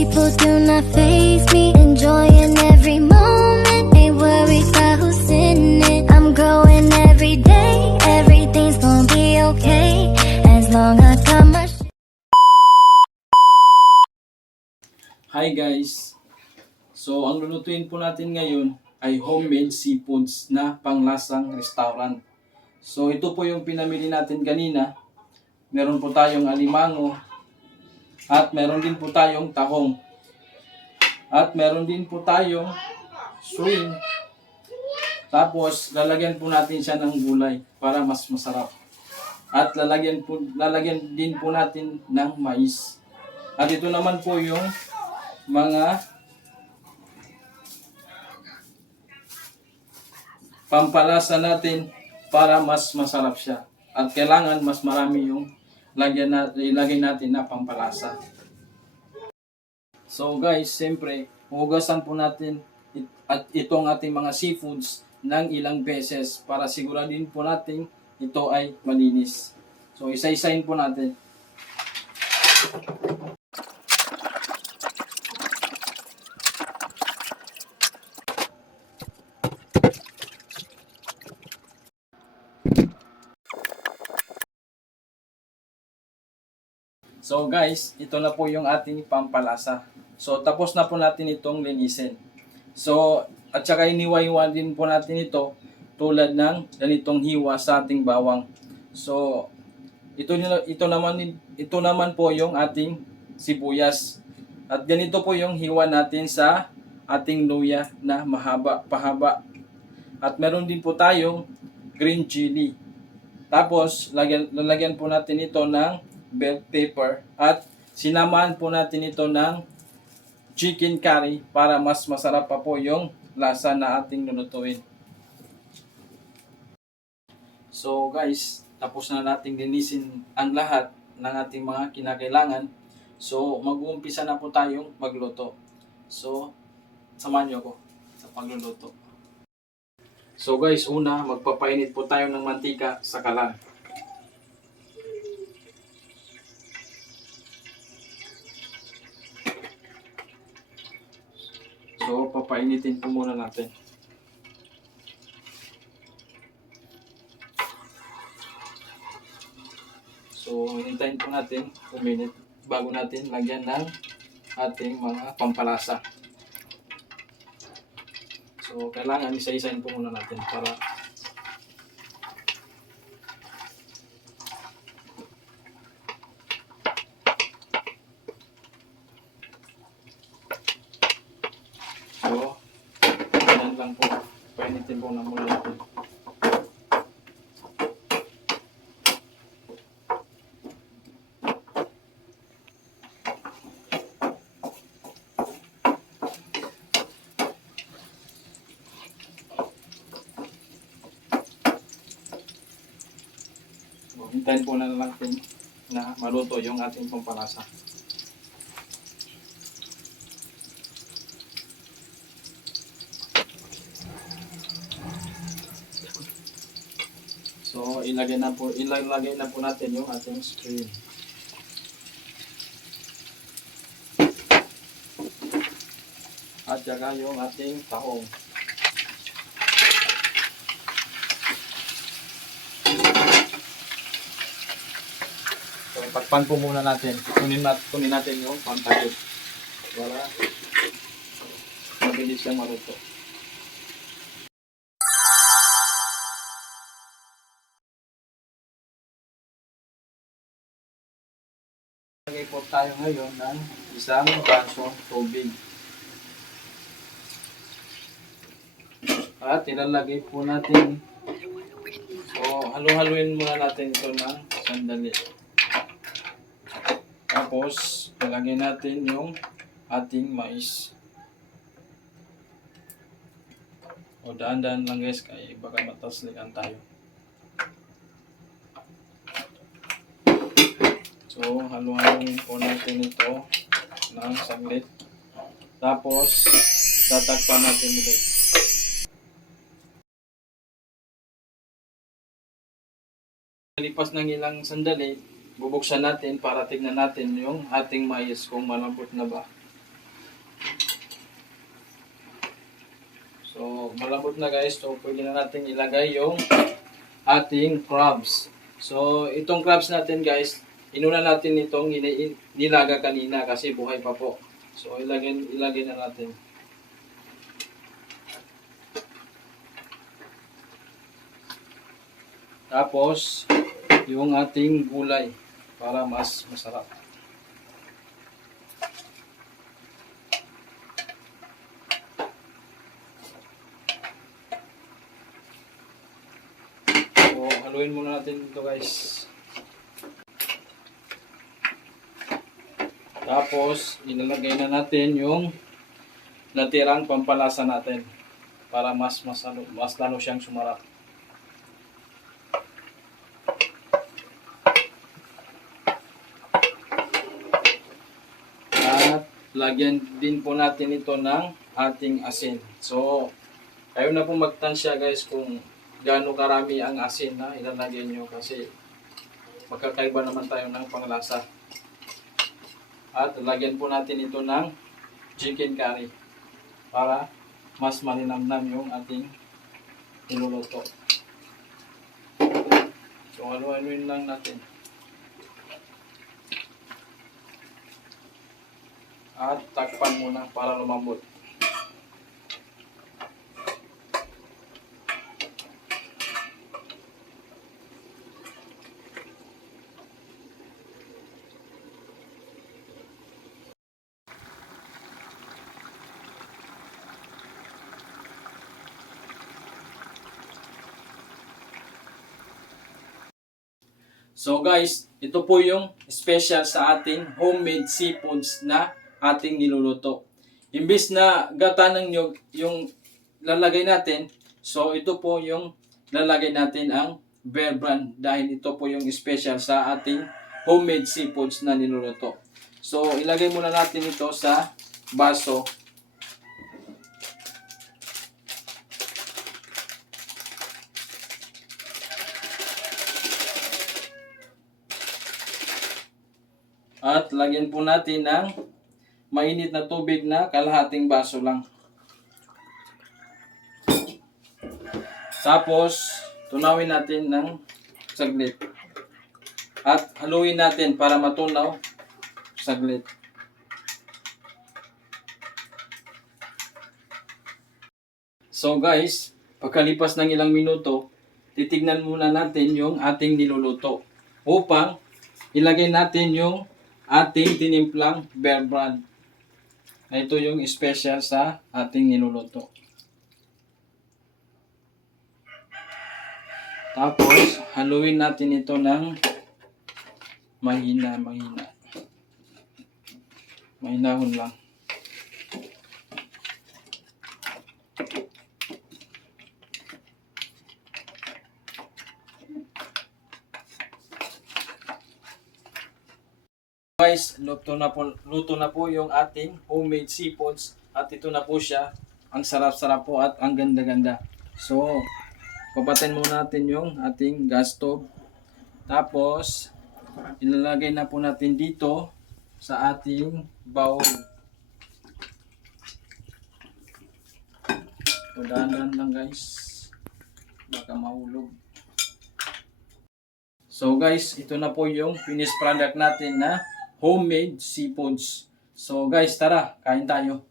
people do not faze me. Enjoying every moment, ain't worried about who's in it. I'm growing every day, everything's gonna be okay. As long as I got my Hi guys! So ang lulutuin po natin ngayon ay homemade seafoods na panglasang restaurant. So ito po yung pinamili natin kanina. Meron po tayong alimango at meron din po tayong tahong. At meron din po tayong swing. Tapos lalagyan po natin siya ng gulay para mas masarap. At lalagyan din po natin ng mais. At ito naman po yung mga pampalasa natin para mas masarap siya. At kailangan mas marami yung ilagay natin na pampalasa. So guys, siyempre, hugasan po natin at itong ating mga seafoods ng ilang beses para siguradin po natin ito ay malinis. So isa-isahin po natin. So guys, ito na po yung ating pampalasa. So tapos na po natin itong linisin. So at saka iniwa-iwa din po natin ito tulad ng ganitong hiwa sa ating bawang. So ito naman po yung ating sibuyas. At ganito po yung hiwa natin sa ating luya na pahaba. At meron din po tayong green chili. Tapos lalagyan po natin ito ng bell pepper at sinamahan po natin ito ng chicken curry para mas masarap pa po yung lasa na ating lulutuin. So guys, tapos na nating linisin ang lahat ng ating mga kinakailangan. So mag-uumpisa na po tayong magluto. So samahan niyo ako sa pagluluto. So guys, una magpapainit po tayo ng mantika sa kalan. So, papainitin po muna natin. So, hintayin po natin uminit bago natin lagyan ng ating mga pampalasa. So, kailangan isa-isahin po muna natin para yan lang po. Painitin po na muna natin. So, hintayin po na natin na maluto yung ating pampalasa. So, ilalagay na po natin yung ating screen. At saka yung ating tahong. So, takpan po muna natin. Kunin natin yung pangtakip para mabilis siyang maluto. Lagay po tayo ngayon ng isang basong tubig. At ilalagay po natin. So, halu-haluin muna natin ito ng sandali. Tapos, ilagay natin yung ating mais. O, daan-daan lang guys, kaya baka mataslikan tayo. So, halu-haluin po natin ito ng saglit. Tapos, tatakpan natin ulit. Lipas ng ilang sandali, bubuksan natin para tignan natin yung ating mais kung malambot na ba. So, malambot na guys. So, pwede na natin ilagay yung ating crabs. So, itong crabs natin guys, inuna natin itong nilaga kanina kasi buhay pa po. So, ilagay na natin. Tapos, yung ating gulay para mas masarap. So, haluin muna natin ito guys. Tapos, ilalagay na natin yung natirang pampalasa natin para mas lalo siyang sumarap. At lagyan din po natin ito ng ating asin. So, kayo na po magtansya guys kung gaano karami ang asin na ilalagay nyo kasi magkakaiba naman tayo ng panglasa. At lagyan po natin ito ng chicken curry para mas malinamnam yung ating niluluto. So, haluin lang natin. At takpan muna para lumambot. So guys, ito po yung special sa ating homemade seafoods na ating niluluto. Imbis na gata ng nyug yung lalagay natin, so ito po yung lalagay natin ang Bear Brand dahil ito po yung special sa ating homemade seafoods na niluluto. So ilagay muna natin ito sa baso. At lagyan po natin ng mainit na tubig na kalahating baso lang. Tapos, tunawin natin ng saglit. At haluin natin para matunaw saglit. So guys, pagkalipas ng ilang minuto, titignan muna natin yung ating niluluto upang ilagay natin yung ating tinimplang Bear Brand. Na ito yung special sa ating niluluto. Tapos, haluin natin ito ng mahina. Mahinahon lang. Guys, luto na po yung ating homemade seafoods at ito na po siya. Ang sarap-sarap po at ang ganda-ganda. So, papatayin muna natin yung ating gas stove. Tapos, ilalagay na po natin dito sa ating bowl. So, dahan-dahan lang guys. Baka mahulog. So guys, ito na po yung finished product natin na homemade seafoods. So guys, tara, kain tayo.